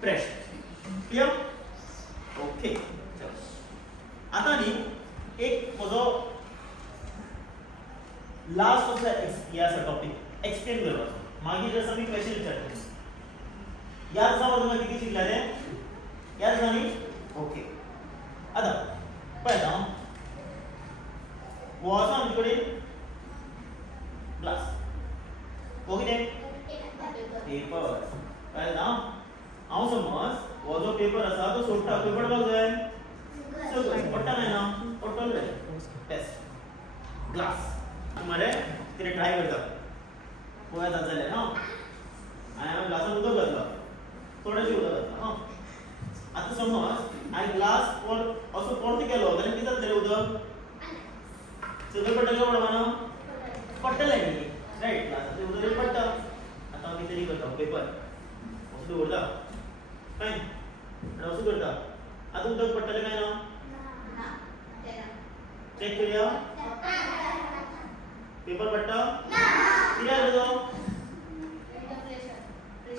pressure clear okay आता न्ही एक म्हजो लास्ट ऑफ द हे आसा टॉपिक एक्सप्लेन करपाचो मागीर जर आमी क्वेश्चन विचारतले याद आसा तुमकां कितें शिकला ते याद आसा न्ही ओके आतां पळयता हो आसा आमचे कडेन ग्लास हो कितें पेपर कळ्ळें हांव समज हो जो पेपर आसा तो सोडटा खंय पडपाक जाय सकयल पडटा काय ना पडटलो जाय टेस्ट ग्लास मरे कितें ट्राय करता पळय जाता जाल्यार हां आनी हांवें ग्लासान उदक घातला थोडेशें उदक घातला हां आतां समज हांवें ग्लास असो परत केलो जाल्यार कितें जातलें उदक सकयल पडटलें पडपाना पडटलें न्ही रायट ग्लासाचें उदक पडटा आतां हांव कितें तरी करता पेपर असो दवरता फायन आनी असो करता आतां उदक पडटलें काय ना चेक करया पेपर पडटा कित्याक तो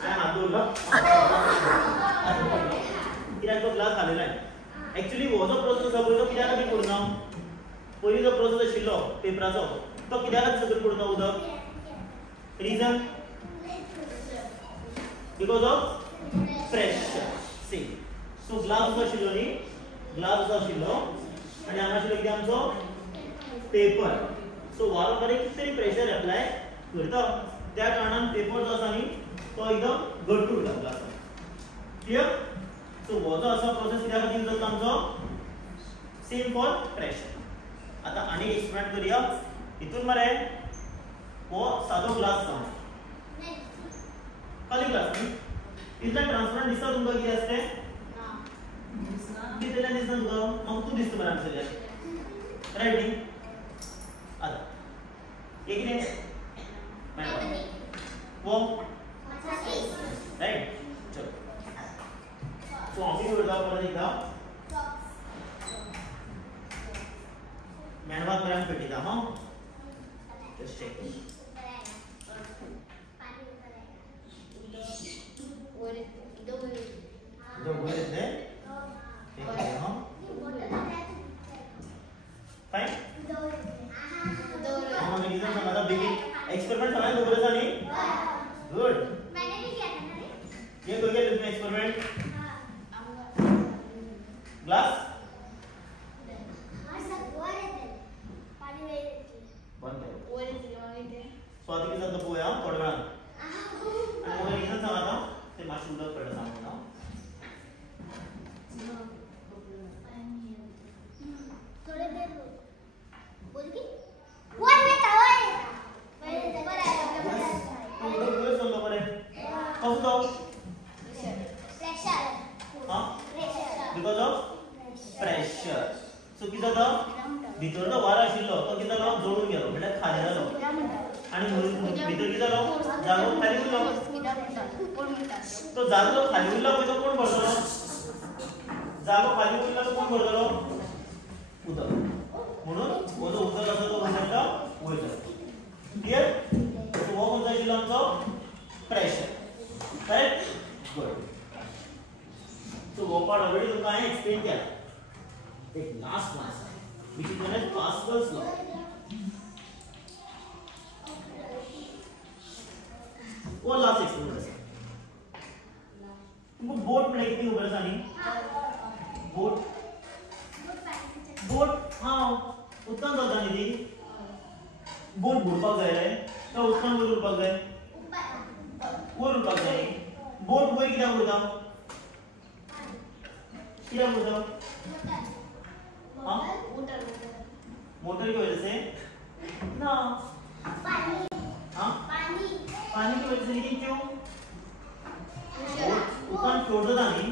हांवें हात दवरलो कित्याक तो ग्लास घालयलो हांवें एक्चुअली हो जो प्रोसेस आसा पळय तो कित्याक खातीर करना पयलीं जो प्रोसेस आशिल्लो पेपराचो तो कित्याक खातीर सकयल पडटा उदक reason because of pressure see so glass जो आशिल्लो न्ही ग्लास जो आशिल्लो आनी हांगा आशिल्लो कितें आमचो पेपर सो वारो बरें कितें तरी प्रेशर एप्लाय करता त्या कारणान पेपर जो आसा न्ही तो एकदम घट्ट उरता ग्लासान क्लियर सो हो जो आसा प्रोसेस कित्याक खातीर यूज जाता आमचो सेम फॉर प्रेशर आतां आनी एक्सपेरिमेंट करया हितून मरे हो सादो ग्लास आसा खाली ग्लास न्ही इतल्यान ट्रान्सपरंट दिसता तुमकां कितें आसतें कितें दिसता तुका म्हाका तूं दिसता मरे आमचो रायट न्ही आतां एक कितें वो राइट चलो सो हांव कितें करता परत एकदा मेणवात बरें पेटयता हां जस्ट चेक वयर येतलें हां फायन हां रिजन सांगाता बेगीन एक्सपेरिमेंट सगळ्यांक खबर आसा न्ही गुड ये खंय केलें तुमी एक्सपेरिमेंट ग्लास बंद केलो सो आतां कितें जाता पळोवया थोड्या वेळान आनी म्हाका रिजन सांगाता तें मातशें उदक पडटा सांगून थोडे देर बोल की Because of प्रेशर. सो किती जाता भितरलो वारो आशिल्लो तो किती जालो जोडून गेलो म्हटल्यार खाली जालो आणि भितर किती जालो जागो खाली उरलो. तो जागो खाली उरला पळय तो कोण भरतलो जागो खाली उरला तो कोण भरतलो उदक. म्हणून हो जो उदक आसा तो भरता वयर जाता. क्लियर. सो हो कोणतो आशिल्लो आमचो प्रेशर. करेक्ट. गुड. सो वो पार्ट ऑलरेडी तुमकां हांवें एक्सप्लेन केला. एक लास्ट वन आसा which is known as Pascal's law. वो लास्ट एक्सप्लेन आसा. तुमकां बोट म्हळ्यार कितें खबर आसा न्ही. बोट बोट हां उदकांत चलता न्ही ती. बोट बुडपाक जाय रे काय उदकांत वयर उरपाक जाय वयर उरपाक जाय. बोट वयर कित्याक उरता कित्याक उरता मोटर की वजह से ना पानी की वजह से. लेकिन क्यों उदकान फ्लोट जाता न्ही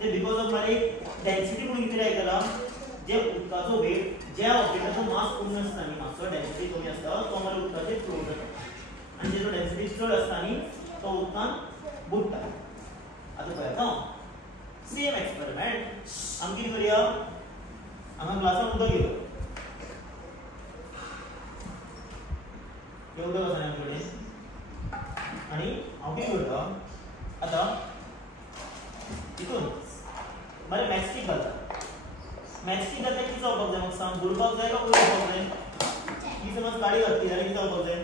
ते बिकॉज ऑफ मारे डेन्सिटी म्हणून कितें आयकला जे उदकाचो वेट ज्या ऑब्जेक्टाचो मास कमी आसता न्ही मासो डेन्सिटी कमी आसता तो मारे उदकाचेर फ्लोट जाता आनी जेचो डेन्सिटी चड आसता न्ही तो उदकान बुडटा. आतां पळयात हां सेम एक्सपेरिमेंट आमी कितें करया हांगा ग्लासान उदक घेवया. हे उदक आसा आमचे कडेन आनी हांव कितें करता आतां हितून मागीर मॅचस्टीक घालता. मॅचस्टीक घालता कितें जावपाक जाय म्हाका सांग. बुडपाक जाय काय वयर वचपाक जाय. ही समज काडी घातली जाल्यार कितें जावपाक जाय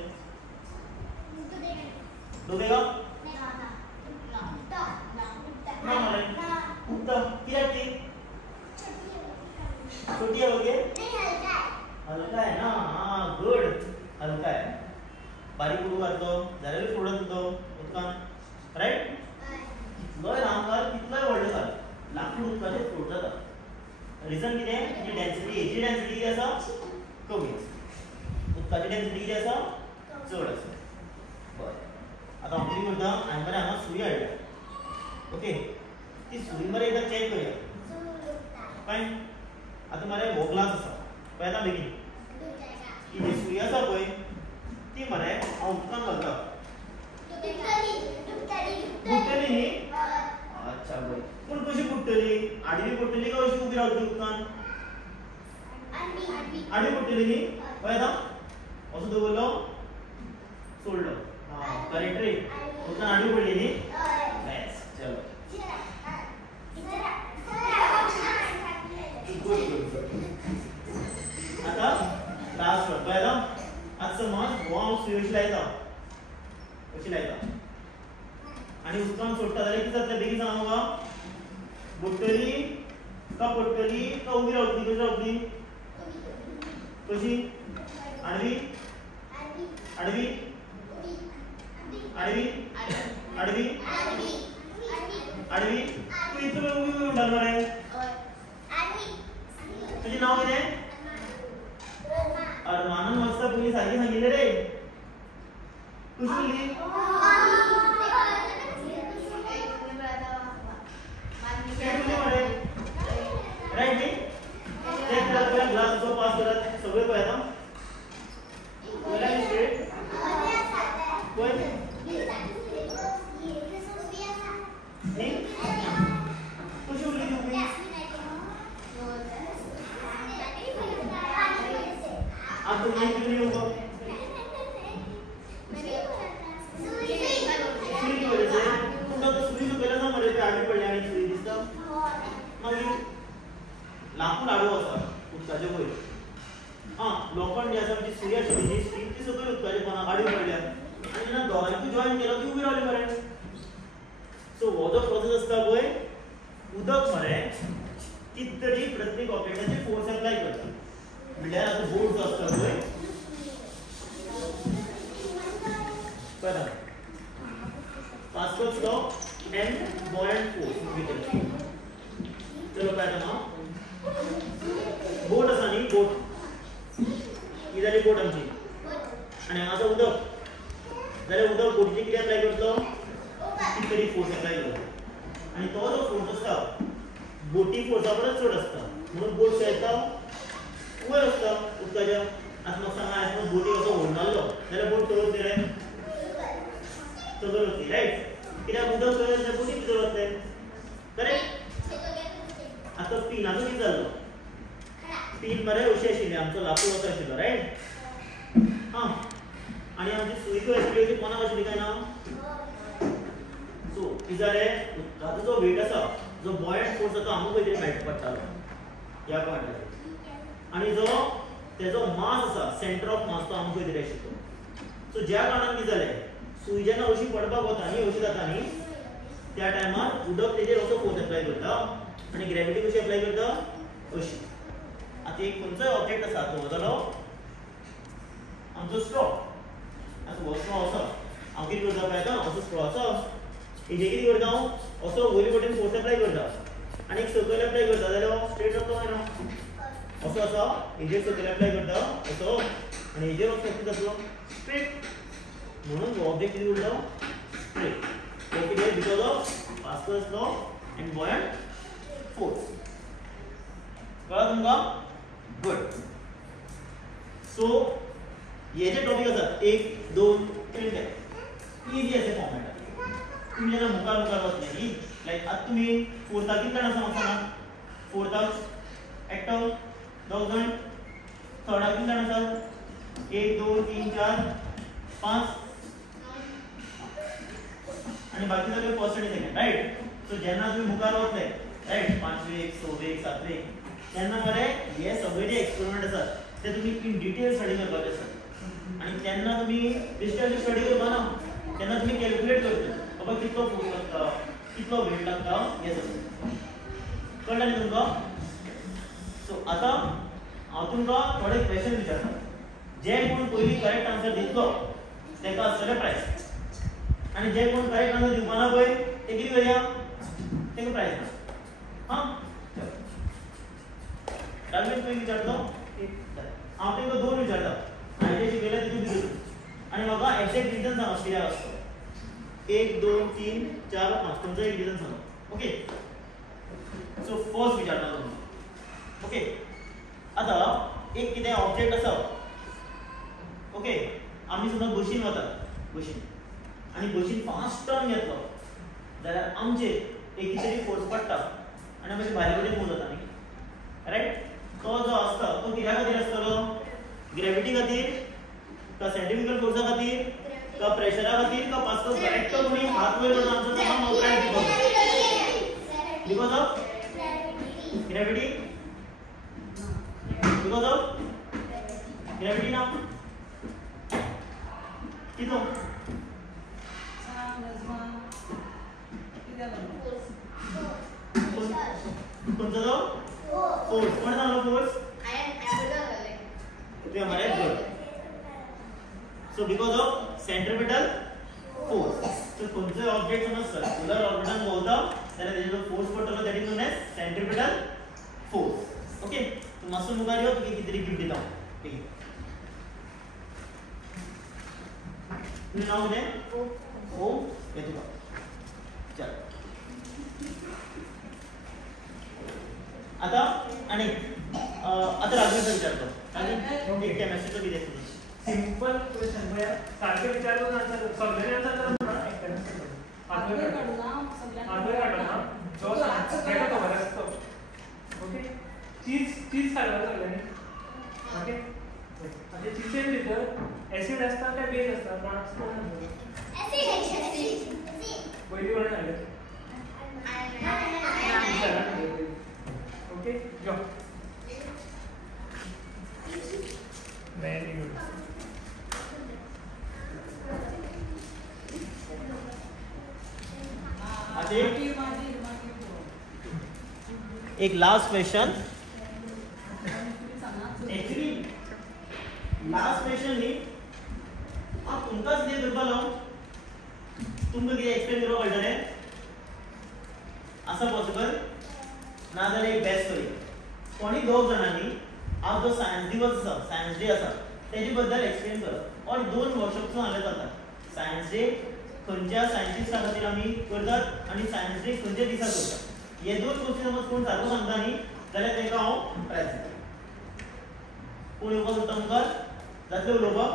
डुबेगा ना मरे उठता. कित्याक ती छोटी है वगैरह हल्का है ना. हाँ गुड. हल्का है. बारीक उडू घातलो जाल्यार फ्लोट जाता उदकान. राइट. कितलोय ल्हान घाल कितलोय व्हडलो घाल लाकूड उदकाचेर फ्लोट जाता. रिजन कितें जी डेन्सिटी हेजी डेन्सिटी कितें आसा कमी आसा उदकाची डेन्सिटी कितें आसा चड आसा. बरें. आतां हांव कितें करता हांवें मरे हांगा सुरी हाडल्या. ओके. ती सुरी मरे एकदां चॅक करया. फायन. आता मरे हो ग्लास आसा पळयता बेगीन. ही जी सुरी आसा पळय ती मरे हांव उदकांत घालता. बुडटली न्ही. अच्छा बरें. पूण कशी बुडटली आडवी बुडटली काय अशी उबी रावतली उदकांत. आडवी बुडटली न्ही. पळयता असो दवरलो सोडलो. हां करेक्ट रे. उदकांत आडवी पडली न्ही. बेस्ट. चलो आता लास्ट वन पळयता. आतां समज हो हांव सुरी अशी लायता आनी उदकांत सोडटा जाल्यार कितें जातलें बेगीन सांग म्हाका. बुडटली का पडटली का उबी रावतली कशी रावतली कशी आडवी आडवी आडवी आडवी आडवी. तू इतलो उबी म्हणटा मरे. तुझे नाव कितें अरमानन मस्त तुमी सारकी सांगिल्लें रे. कशी उरली राइट न्ही. चेक करात पळय ग्लास असो पास करात सगळे पळयता पळयला न्ही स्ट्रेट पळय न्ही. कशी उरली ती उबी. आता तुम्ही किती येऊ का सुरी की वजह से तुमका तो सुरी जो केला ना मरे पे आडवी पडली आणि सुरी दिसता मागीर लाकूड आडवो आसा उदकाचे वयर. हां लोखंड जी आसा आमची सुरी आशिल्ली ती सगळी उदकाचे पोंदाक आडवी पडल्या आनी जेन्ना दोगांयकूय जॉयन केलो ती उबी रावली मरे. सो हो जो प्रोसेस आसता पळय उदक मरे कितें तरी प्रत्येक ऑब्जेक्टाचेर फोर्स अप्लाय करता. म्हळ्यार आतां बोट जो आसता पळय पळय Pascal's law and buoyant force भितर. चलो पळयता हांव बोट आसा न्ही बोट ही जाली बोट आमची आनी हांगा आसा उदक जाल्यार उदक बोटीचेर कितें अप्लाय करतलो कितें तरी फोर्स अप्लाय करता आनी तो जो फोर्स आसता बोटी फोर्सा परस चड आसता. म्हणून बोट येता वयर असता उदकाच्या आतां म्हाका सांगा आयज बोटी असो व्हड मारलो जाल्यार बोट चलोवंक रे चलोवंक रायट कित्याक उदक चलत जाल्यार बोटी भितर वतले करेक्ट आतां पिनाचो कितें जाल्लो पीन मरे अशी आशिल्ली आमचो लाकूड असो आशिल्लो रायट हां आनी आमची सुरी खंय आशिल्ली ती कोणाक आशिल्ली काय ना सो कितें जालें उदकाचो जो वेट आसा जो बॉयंट फोर्स आसा तो आमकां खंय तरी मेळटा पडटालो ह्या पॉयंटाचेर आनी जो तेजो मास आसा सेंटर ऑफ मास तो आमकां खंय तरी आशिल्लो सो ज्या कारणान कितें जालें सुय जेन्ना अशी पडपाक वता न्ही अशी जाता न्ही त्या टायमार उदक तेजेर असो फोर्स एप्लाय करता आनी ग्रॅविटी कशी एप्लाय करता अशी आतां एक खंयचोय ऑब्जेक्ट आसा तो जालो आमचो स्ट्रॉ आतां हो स्ट्रॉ असो हांव कितें करता पळय आतां असो स्ट्रॉ असो हेजेर कितें करता हांव असो वयले वटेन फोर्स एप्लाय करता आनी एक सकयल एप्लाय करता जाल्यार स्ट्रेट जातलो काय ना असो असो हेजेर सकयल एप्लाय करता असो आनी हेजेर असो कितें जातलो स्ट्रेट म्हणून हो ऑब्जेक्ट कितें उरलो स्ट्रेट हो कितें because of Pascal's law and buoyant force कळ्ळें तुमकां गुड सो हे जे टॉपिक आसात 1 2 3 ते इजी असे फॉर्मॅट तुम्ही जेन्ना मुखार मुखार वतले न्ही लायक आतां तुमी फोर्थाक कितले जाण आसा म्हाका सांगा फोर्थाक एकटो दोग जाण थर्डाक कितले जाण आसात 1 2 3 4 5 आणि बाकी सगळे फर्स्ट आणि सेकंड राइट सो जेन्ना तुम्ही मुखार वतले राइट 5वे 1 6वे 1 7वे तेन्ना मरे हे सगळे जे एक्सपेरिमेंट आसात ते तुम्ही इन डिटेल स्टडी करपाचे आसात आणि तेन्ना तुम्ही डिस्टन्स स्टडी करपा ना तेन्ना तुम्ही कॅल्क्युलेट करता बाबा कितलो फोर्स लागता कितलो वेट लागता हे सगळें कळ्ळें न्ही तुमकां सो आतां हांव तुमकां थोडे क्वेश्चन विचारता जे कोण पयलीं करेक्ट आन्सर दितलो तेका आसतलें प्रायज आणि जे कोण करेक्ट आन्सर दिवपा ना पळय ते कितें करया तेका प्रायज ना हां डावीन पयलीं विचारतो हांव तेंका दोन विचारता हांवें जे शिकयलें तितून भितर आणि म्हाका एक्झॅक्ट रिजन सांगा कित्याक आसतो 1 2 3 4 5 खंयचो एक रिजन सांगा ओके सो फर्स्ट विचारता तुमकां ओके आतां एक कितें ऑब्जेक्ट आसा ओके आमी समज बशीन वतात बशीन आणि बशीन फास्ट टर्न घेतलो जाल्यार आमचेर एक कितें फोर्स पडटा आनी मागीर भायर वटेन मूव जाता न्ही रायट तो जो आसता तो कित्या खातीर आसतलो ग्रॅविटी खातीर का सेंट्रिफ्युगल फोर्सा खातीर का प्रेशरा खातीर का पास्कल करेक्ट कोणी हात वयर करून आन्सर सांगा मग काय because of gravity because of gravity ना कितो कोणता जो फोर्स कोण सांगलो फोर्स ते हमारे good so because of centripetal force so कोणते ऑब्जेक्ट समज सर्क्युलर ऑर्बिटल भोंवता जाल्यार तेजो फोर्स पडटलो that is known as centripetal force okay तू मातसो मुखार यो तुका कितें तरी गिफ्ट दिता तुझें नाव कितें ओम हे तुका चल आता आणि आता राजवीर विचारतो आणि एक केमिस्ट्रीचं कितें सिंपल क्वेश्चन म्हणजे सारखे विचारलो ना तर सगळे आन्सर करा ना आठवे काढला ना जो त्याला खबर असतो ओके चीज काढला सगळ्यांनी ओके म्हणजे चीजेर भितर ऍसिड असता काय बेस असता कोण असता ऍसिड पहिली वर्ण आले ओके जो व्हेरी गुड एक last question actually last question न्ही हांव तुमकांच कितें करपालो तुमकां कितें एक्सप्लेन करपाक कळटलें आसा पॉसिबल नाजाल्यार एक बेस्ट स्टोरी कोणी दोग जाणांनी आज जो सायन्स दिवस आसा सायन्स डे आसा तेजे बद्दल एक्सप्लेन करप और 2 वर्कशॉप्स हांवें जातात सायन्स डे खंयच्या सायन्टिस्टा खातीर आमी करतात आनी सायन्स डे खंयच्या दिसा करतात हे 2 गोश्टी समज कोण सारको सांगता न्ही जाल्यार ताका हांव प्राइज कोण येवपाक सोदता मुखार जातलें उलोवपाक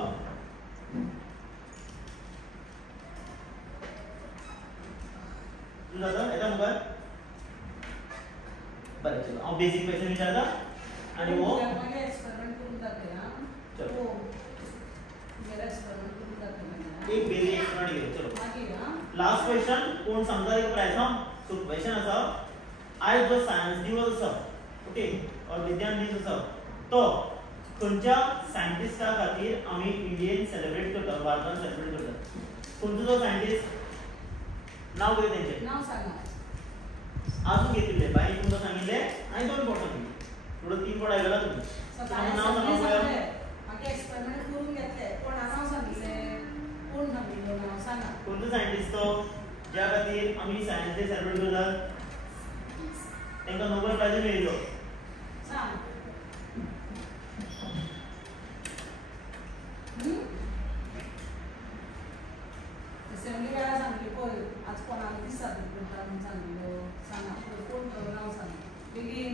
तूं जाता येता मुखार बरें चलो हांव बेसिक क्वेश्चन विचारता आनी वो एक्सपेरिमेंट करून जाते हां चलो मेरा एक्सपेरिमेंट करून जाते एक बेसिक एक्सपेरिमेंट घेऊ चलो मागीर हां लास्ट क्वेश्चन कोण सांगता एक प्राइज हां सो क्वेश्चन आसा आयज जो सायन्स दिवस आसा ओके और विज्ञान दीस आसा तो खंयच्या सायंटिस्टा खातीर आमी इंडियन सेलिब्रेट करता भारतान सेलिब्रेट करता खंयचो जो सायंटिस्ट नाव कितें तेंचें नाव सांगा आजून घेतिल्ले बाई तुमकां सांगिल्ले आनी 2 फोटो दिले थोडं 3 फोटो आयकला तुम्ही सकाळी नाव सांगा पळोवया मागे एक्सपेरिमेंट करून घेतले कोण नाव सांगितले कोण सांगितलं नाव सांगा कोणतो सायंटिस्ट तो ज्या खातीर आमी सायन्स डे सेलिब्रेट करतात तांकां नोबेल प्राइज मेळिल्लो सांग असेंब्ली वेळा सांगली पळय आज कोणाक दीस साजरो करता म्हणून सांगिल्लो सांगा पळय कोण तो नाव सांग बेगीन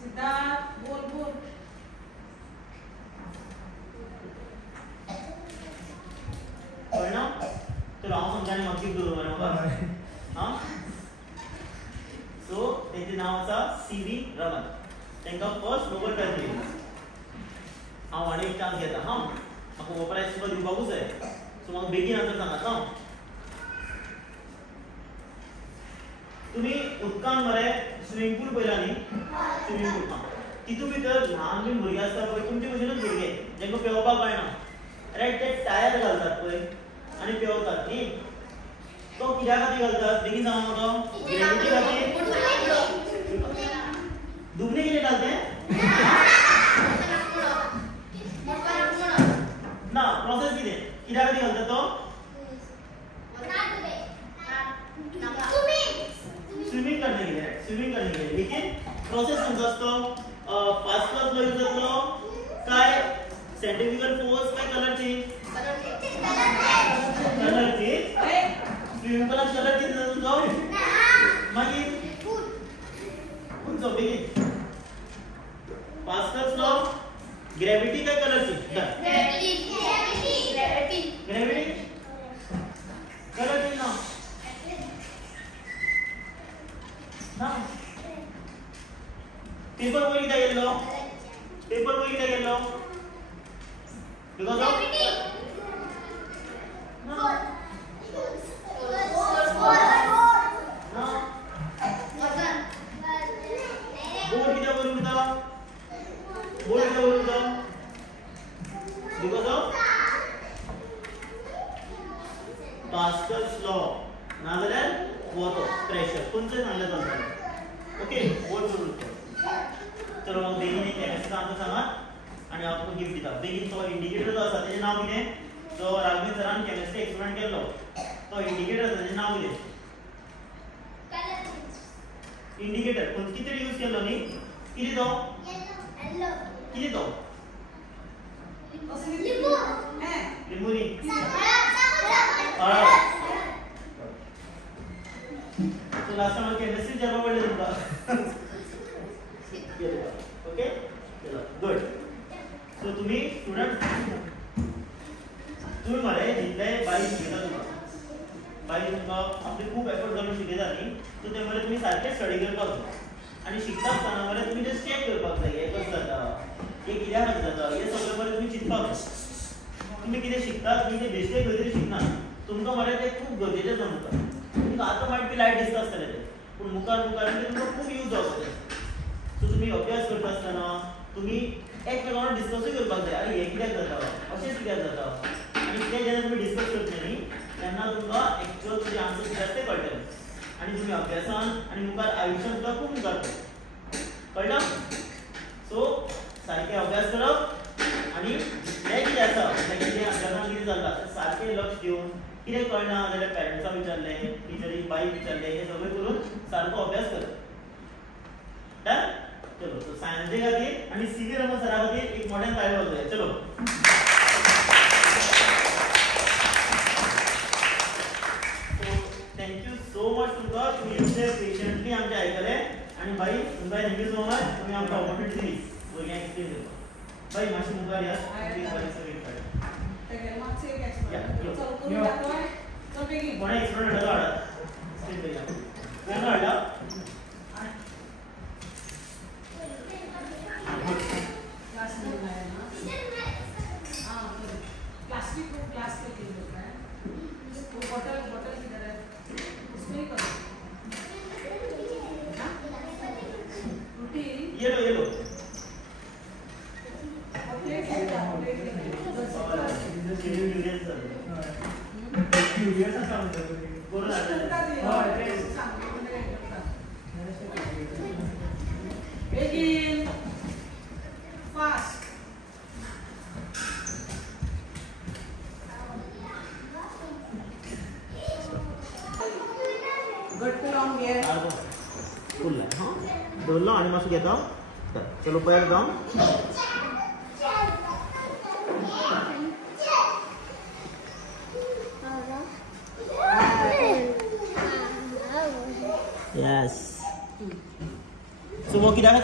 सिद्धार्थ बोल बोल कळना चलो हांव समजा आनी म्हाका गिफ्ट दवरूं म्हाका हां सो तेंचें नांव आसा सीवी रमन तांकां फर्स्ट नोबेल प्राइज मेळिल्लो हांव आनी एक चान्स घेता हां म्हाका हो प्राइज तुका दिवपाकूच जाय सो म्हाका बेगीन आन्सर सांगात हां तुम्ही उदकान मरे स्विमिंग पूल पळयला न्ही स्विमिंग पूल हां तितून भितर ल्हान बीन भुरगे आसता पळय तुमचे भशेनूच भुरगे जांकां पेंवपाक कळना रायट ते टायर घालतात पळय आनी पेंवतात न्ही तो कित्या खातीर घालतात बेगीन सांग म्हाका ग्रेविटी खातीर दुबणे कितें घालते ना प्रोसेस कितें कित्या खातीर घालता तो स्विमिंग करने के लिए लेकिन प्रोसेस कौन सा पास्कल लॉ यूज करतो काय सेंट्रीफ्यूगल फोर्स काय कलर चेंज स्विमिंग पूलाक कलर चेंज जाता तुझो मागीर खंयचो बेगीन पास्कल्स लॉ ग्रेविटी काय colour change gravity colour change ना पेपर वयर कित्याक गेल्लो पेपर वयर कित्याक गेल्लो बिकॉज ऑफ बोर्ड कित्याक वयर उरता बोर्ड कित्याक वयर उरता बिकॉज ऑफ पास्कल्स लॉ नाजाल्यार वॉटर प्रेशर खंयचें सांगलें चलता ओके बोर्ड वयर उरता चलो म्हाका बेगीन एक केमिस्ट्रीचो आन्सर सांगात आनी हांव तुका गिफ्ट दिता बेगीन तो इंडिकेटर जो आसा तेजें नांव कितें जो राघवेंद्र सरान केमिस्ट्री एक्सपेरिमेंट केल्लो तो इंडिकेटर आसा तेजें नांव कितें इंडिकेटर पूण कितें यूज केल्लो न्ही कितें तो कितें तो लिंबू न्ही सो लास्ट टाइम केमिस्ट्री विचारपाक पडलें तुमकां ओके चलो गुड सो तुम्ही स्टुडंट तुम्ही मरे जितले बाई शिकयता तुमकां बाई तुमकां आपले खूब एफर्ट घालून शिकयता न्ही सो ते मरे तुमी सारके स्टडी करपाक जाय आनी शिकता आसतना मरे तुमी ते चॅक करपाक जाय हें कशें जाता हें कित्या खातीर जाता हें सगळें मरे तुमी चिंतपाक जाय तुमी कितें शिकतात तुमी ते बेश्टे खंय तरी शिकनात तुमकां मरे तें खूब गरजेचें जमता तुमकां आतां मायट बी लायट दिसता आसतलें तें पूण मुखार मुखार तें तुमकां खूब यूज जावपाक सो तुम्ही अभ्यास करता आसतना तुम्ही एकमेकां वांगडा डिस्कसूय करपाक जाय अरे हें कित्याक जाता अशेंच कित्याक जाता आनी तें जेन्ना तुमी डिस्कस करतले न्ही तेन्ना तुमकां एक्चुअल तुजे आन्सर कितें ते कळटले आनी तुमी अभ्यासान आनी मुखार आयुश्यान सुद्दां खूब मुखार कळटा सो सारके अभ्यास करप आनी हें कितें आसा कितें अभ्यासान कितें चलता सारकें लक्ष दिवन कितें कळना जाल्यार पेरंट्साक विचारलें टिचरीक बाईक विचारलें हें सगळें करून सारको अभ्यास करप डन चलो तो सायन्स डे खातीर आनी सीवी रमन सरा खातीर एक मोठें ताळयो वाजोवया चलो thank you so so much तुमकां तुम्ही इतले पेशंटली आमचे आयकले आणि बाई तुमकां थँक्यू सो मच तुम्ही आमकां ऑपॉर्च्युनिटी दिली भुरग्यांक एक्सप्लेन करपाक बाई मातशी मुखार या कोणा एक्सप्लेन हाडलो हाडात कोण हाडला प्लास्टिक को ग्लास के लिए होता है वो बॉटल किधर है उसमें ही करो रोटी ये लो प्लेट ले जाओ प्लेट ले जाओ begin fast घट्ट लावून घे फुल हां दवरलो आनी मातसो घेता चलो पयर जावन Yes. So, mau kita